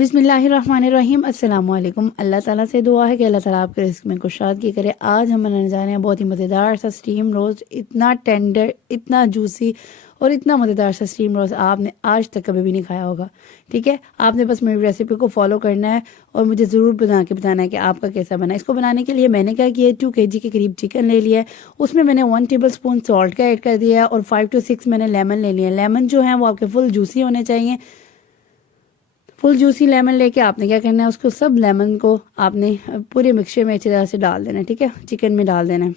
बिस्मिल्लाहिर्रहमानिर्रहीम अस्सलाम वालेकुम। अल्लाह ताला से दुआ है कि अल्लाह ताला आपके रिस्क में कुशादगी करे। आज हम बनाने जा रहे हैं बहुत ही मज़ेदार सा स्टीम रोस्ट। इतना टेंडर, इतना जूसी और इतना मज़ेदार सा स्टीम रोस्ट आपने आज तक कभी भी नहीं खाया होगा। ठीक है, आपने बस मेरी रेसिपी को फॉलो करना है और मुझे ज़रूर बना के बताना है कि आपका कैसा बना। इसको बनाने के लिए मैंने क्या किया, 2 kg के करीब चिकन ले लिया है। उसमें मैंने 1 टेबल स्पून सॉल्ट का ऐड कर दिया है और 5 to 6 मैंने लेमन ले लिया। लेमन जो है वो आपके फुल जूसी होने चाहिए। फुल जूसी लेमन लेके आपने क्या करना है, उसको सब लेमन को आपने पूरे मिक्सचर में अच्छी तरह से डाल देना है। ठीक है, चिकन में डाल देना है।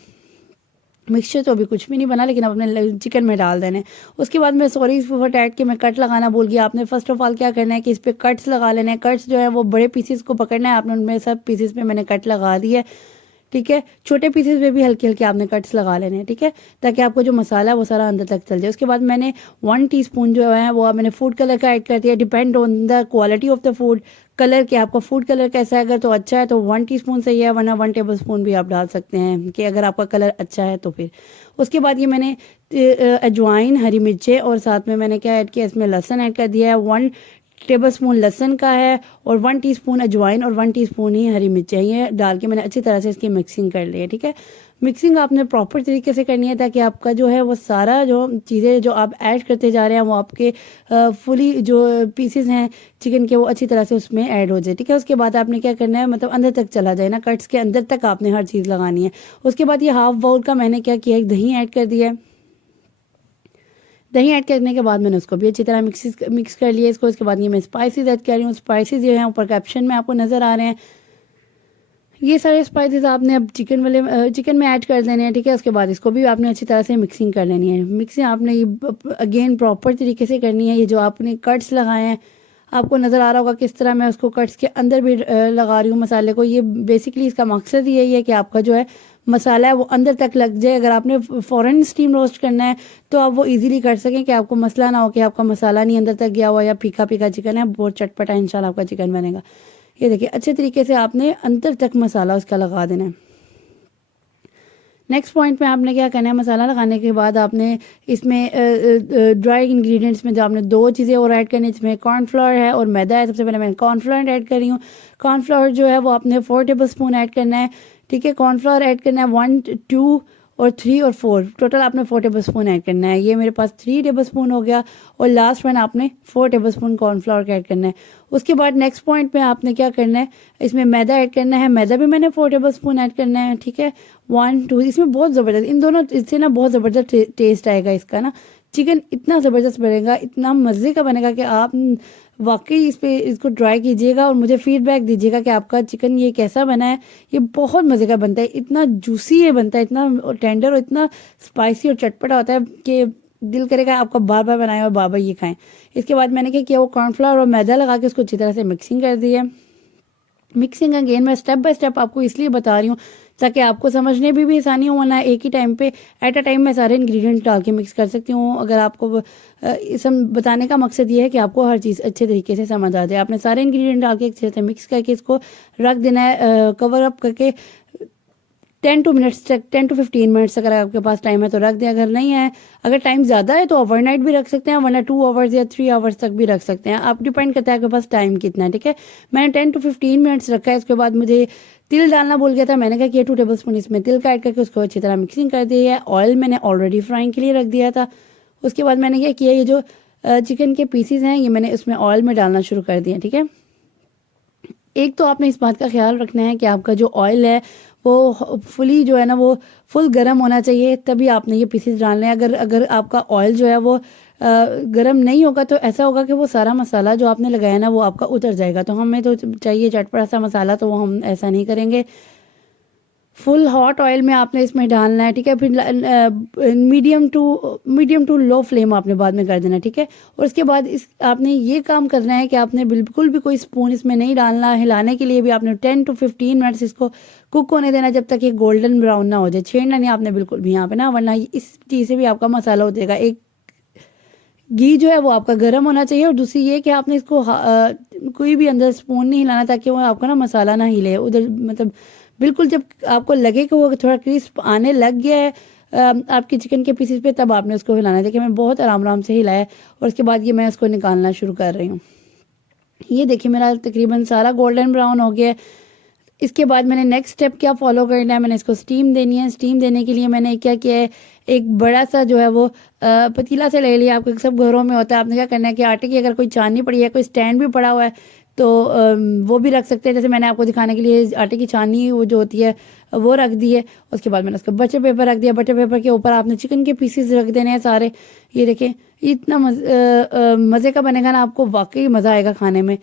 मिक्सचर तो अभी कुछ भी नहीं बना, लेकिन अपने चिकन में डाल देना है। उसके बाद मैं सॉरी फॉर ऐड के मैं कट लगाना भूल गया। आपने फर्स्ट ऑफ ऑल क्या करना है कि इस पर कट्स लगा लेना है। कट्स जो है वो बड़े पीसेस को पकड़ना है आपने, उनमें सब पीसेस पे मैंने कट लगा दिया है। ठीक है, छोटे पीसेस में भी हल्के हल्के आपने कट्स लगा लेने हैं। ठीक है, ताकि आपको जो मसाला है वो सारा अंदर तक चल जाए। उसके बाद मैंने 1 टीस्पून जो है वो मैंने फूड कलर का ऐड कर दिया। Depend on the quality of the food colour के, आपका फूड कलर कैसा है, अगर तो अच्छा है तो 1 टीस्पून सही है, वरना 1 टेबल स्पून भी आप डाल सकते हैं कि अगर आपका कलर अच्छा है तो फिर। उसके बाद ये मैंने अजवाइन, हरी मिर्चें और साथ में मैंने क्या ऐड किया, इसमें लहसुन ऐड कर दिया है। 1 टेबल स्पून लहसुन का है और 1 टीस्पून अजवाइन और 1 टीस्पून ही हरी मिर्च चाहिए। डाल के मैंने अच्छी तरह से इसकी मिक्सिंग कर ली है। ठीक है, मिक्सिंग आपने प्रॉपर तरीके से करनी है ताकि आपका जो है वो सारा जो चीज़ें जो आप ऐड करते जा रहे हैं वो आपके फुली जो पीसेस हैं चिकन के वो अच्छी तरह से उसमें ऐड हो जाए। ठीक है, उसके बाद आपने क्या करना है, मतलब अंदर तक चला जाए ना, कट्स के अंदर तक आपने हर चीज़ लगानी है। उसके बाद ये हाफ बाउल का मैंने क्या किया, एक दही ऐड कर दिया है। दही ऐड करने के बाद मैंने उसको भी अच्छी तरह मिक्स कर लिया इसको। उसके बाद ये मैं स्पाइसेस ऐड कर रही हूँ। स्पाइसेस जो हैं ऊपर कैप्शन में आपको नज़र आ रहे हैं। ये सारे स्पाइसेस आपने अब चिकन में ऐड कर देने हैं। ठीक है, उसके बाद इसको भी आपने अच्छी तरह से मिक्सिंग कर लेनी है। मिक्सिंग आपने ये अगेन प्रॉपर तरीके से करनी है। ये जो आपने कट्स लगाए हैं, आपको नज़र आ रहा होगा किस तरह मैं उसको कट्स के अंदर भी लगा रही हूँ मसाले को। ये बेसिकली इसका मकसद यही है कि आपका जो है मसाला है वो अंदर तक लग जाए। अगर आपने फ़ौरन स्टीम रोस्ट करना है तो आप वो इजीली कर सकें कि आपको मसला ना हो कि आपका मसाला नहीं अंदर तक गया हुआ या फीका फीका चिकन है। बहुत चटपटा इंशाल्लाह आपका चिकन बनेगा। ये देखिए, अच्छे तरीके से आपने अंदर तक मसाला उसका लगा देना है। नेक्स्ट पॉइंट में आपने क्या करना है, मसाला लगाने के बाद आपने इसमें ड्राई इंग्रेडिएंट्स में जो आपने 2 चीज़ें और ऐड करनी है। इसमें कॉर्नफ्लोर है और मैदा है। सबसे पहले मैं कॉर्नफ्लोर ऐड कर रही हूँ। कॉर्नफ्लोर जो है वो आपने 4 टेबल स्पून ऐड करना है। ठीक है, कॉर्नफ्लोर ऐड करना है 1, 2 और 3 और 4, टोटल आपने 4 टेबल स्पून ऐड करना है। ये मेरे पास 3 टेबल स्पून हो गया और लास्ट में आपने 4 टेबल स्पून कॉर्नफ्लोर का ऐड करना है। उसके बाद नेक्स्ट पॉइंट में आपने क्या करना है, इसमें मैदा ऐड करना है। मैदा भी मैंने 4 टेबल स्पून ऐड करना है। ठीक है, 1, 2, इसमें बहुत ज़बरदस्त, इन दोनों इससे ना बहुत ज़बरदस्त टेस्ट आएगा इसका ना। चिकन इतना ज़बरदस्त बनेगा, इतना मज़े का बनेगा कि आप वाकई इसको ट्राई कीजिएगा और मुझे फीडबैक दीजिएगा कि आपका चिकन ये कैसा बना है। ये बहुत मज़े का बनता है, इतना जूसी ये बनता है, इतना टेंडर और इतना स्पाइसी और चटपटा होता है कि दिल करेगा आपका बार बार बनाएं और बार बार ये खाएं। इसके बाद मैंने क्या किया, वो कॉर्नफ्लावर और मैदा लगा के उसको अच्छी तरह से मिक्सिंग कर दी है। मिक्सिंग अगेन मैं स्टेप बाय स्टेप आपको इसलिए बता रही हूँ ताकि आपको समझने में भी आसानी हो, वरना एक ही टाइम पे एट अ टाइम मैं सारे इंग्रेडिएंट डाल के मिक्स कर सकती हूँ। अगर आपको बताने का मकसद ये है कि आपको हर चीज़ अच्छे तरीके से समझ आ जाए। आपने सारे इंग्रेडिएंट डाल के अच्छे से मिक्स करके इसको रख देना है, कवर अप करके 10 to 15 मिनट्स अगर आपके पास टाइम है तो रख दें। अगर नहीं है, अगर टाइम ज़्यादा है तो ओवरनाइट भी रख सकते हैं, वरना 2 आवर्स या 3 आवर्स तक भी रख सकते हैं। आप डिपेंड करता है आपके पास टाइम कितना है। ठीक है, मैंने 10 to 15 मिनट्स रखा है। इसके बाद मुझे तिल डालना भूल गया था। मैंने क्या किया, 2 टेबल स्पून इसमें तिल का ऐड करके उसको अच्छी तरह मिक्सिंग कर दी है। ऑयल मैंने ऑलरेडी फ्राइंग के लिए रख दिया था। उसके बाद मैंने क्या किया, ये जो चिकन के पीसीज हैं ये मैंने उसमें ऑयल में डालना शुरू कर दिया। ठीक है, एक तो आपने इस बात का ख्याल रखना है कि आपका जो ऑयल है वो फुली जो है ना वो फुल गर्म होना चाहिए, तभी आपने ये पीसेस डालने हैं। अगर आपका ऑयल जो है वो गर्म नहीं होगा तो ऐसा होगा कि वो सारा मसाला जो आपने लगाया ना वो आपका उतर जाएगा। तो हमें तो चाहिए चटपटा सा मसाला, तो वो हम ऐसा नहीं करेंगे। फुल हॉट ऑयल में आपने इसमें डालना है। ठीक है, फिर मीडियम टू लो फ्लेम आपने बाद में कर देना। ठीक है, और उसके बाद आपने ये काम करना है कि आपने बिल्कुल भी कोई स्पून इसमें नहीं डालना। हिलाने के लिए भी आपने 10 to 15 मिनट्स इसको कुक होने देना, जब तक ये गोल्डन ब्राउन ना हो जाए। छेड़ना नहीं आपने बिल्कुल भी यहाँ पे ना, वरना इस चीज़ से भी आपका मसाला हो जाएगा। एक घी जो है वो आपका गर्म होना चाहिए, और दूसरी ये कि आपने इसको कोई भी अंदर स्पून नहीं हिलाना ताकि वो आपका ना मसाला ना हिले उधर। मतलब बिल्कुल जब आपको लगे कि वो थोड़ा क्रिस्प आने लग गया है आपके चिकन के पीसेस पे, तब आपने उसको हिलाना है। देखिए मैं बहुत आराम आराम से हिलाया और उसके बाद ये मैं इसको निकालना शुरू कर रही हूँ। ये देखिए मेरा तकरीबन सारा गोल्डन ब्राउन हो गया है। इसके बाद मैंने नेक्स्ट स्टेप क्या फॉलो करना है, मैंने इसको स्टीम देनी है। स्टीम देने के लिए मैंने क्या किया है, एक बड़ा सा जो है वो पतीला से ले लिया। आपके सब घरों में होता है। आपने क्या करना है कि आटे की अगर कोई छाननी पड़ी है, कोई स्टैंड भी पड़ा हुआ है तो वो भी रख सकते हैं। जैसे मैंने आपको दिखाने के लिए आटे की छाननी वो जो होती है वो रख दी है। उसके बाद मैंने उसका बटर पेपर रख दिया। बटर पेपर के ऊपर आपने चिकन के पीसेस रख देने हैं सारे। ये देखें इतना मज़े का बनेगा ना, आपको वाकई मज़ा आएगा खाने में।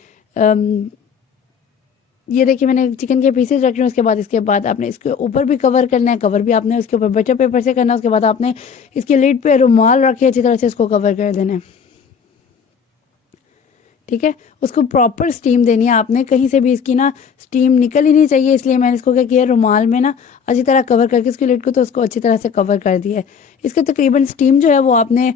ये देखिए मैंने चिकन के पीसेस रखे हैं। इसके बाद आपने इसके ऊपर भी कवर करना है। कवर भी आपने उसके ऊपर बटर पेपर से करना है। उसके बाद आपने इसके लिड पे रुमाल रखे अच्छी तरह से इसको कवर कर देना है। ठीक है, उसको प्रॉपर स्टीम देनी है आपने। कहीं से भी इसकी ना स्टीम निकल ही नहीं चाहिए, इसलिए मैंने इसको क्या किया, रुमाल में ना अच्छी तरह कवर करके इसकी लिड को तो उसको अच्छी तरह से कवर कर दिया है। इसका तकरीबन स्टीम जो है वो आपने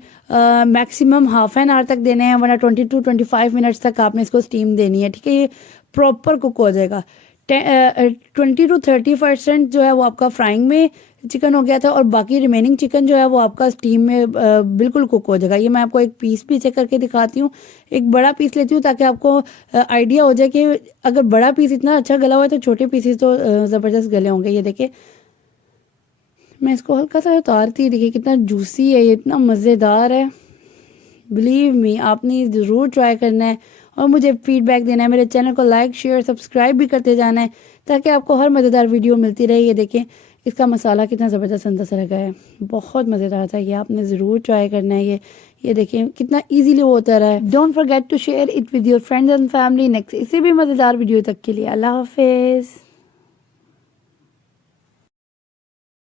मैक्सिमम हाफ एन आवर तक देने हैं, वरना 20 to 25 मिनट्स तक आपने इसको स्टीम देनी है। ठीक है, ये प्रॉपर कुक हो जाएगा। 20 to 30% जो है वो आपका फ्राइंग में चिकन हो गया था, और बाकी रिमेनिंग चिकन जो है वो आपका स्टीम में बिल्कुल कुक हो जाएगा। ये मैं आपको एक पीस भी चेक करके दिखाती हूँ। एक बड़ा पीस लेती हूँ ताकि आपको आइडिया हो जाए कि अगर बड़ा पीस इतना अच्छा गला हुआ है तो छोटे पीसेस तो ज़बरदस्त गले होंगे। ये देखिए मैं इसको हल्का सा उतारती, देखिए कितना जूसी है, ये इतना मज़ेदार है। बिलीव मी, आपने ज़रूर ट्राई करना है और मुझे फीडबैक देना है। मेरे चैनल को लाइक शेयर सब्सक्राइब भी करते जाना है ताकि आपको हर मज़ेदार वीडियो मिलती रहे। ये देखें इसका मसाला कितना ज़बरदस्त अंदर से लगा है, बहुत मज़ेदार था। ये आपने ज़रूर ट्राई करना है। ये देखें कितना इजीली वो होता रहा है। Don't forget to share it with your friends and family. Next इससे भी मज़ेदार वीडियो तक के लिए अल्लाह हाफिज़।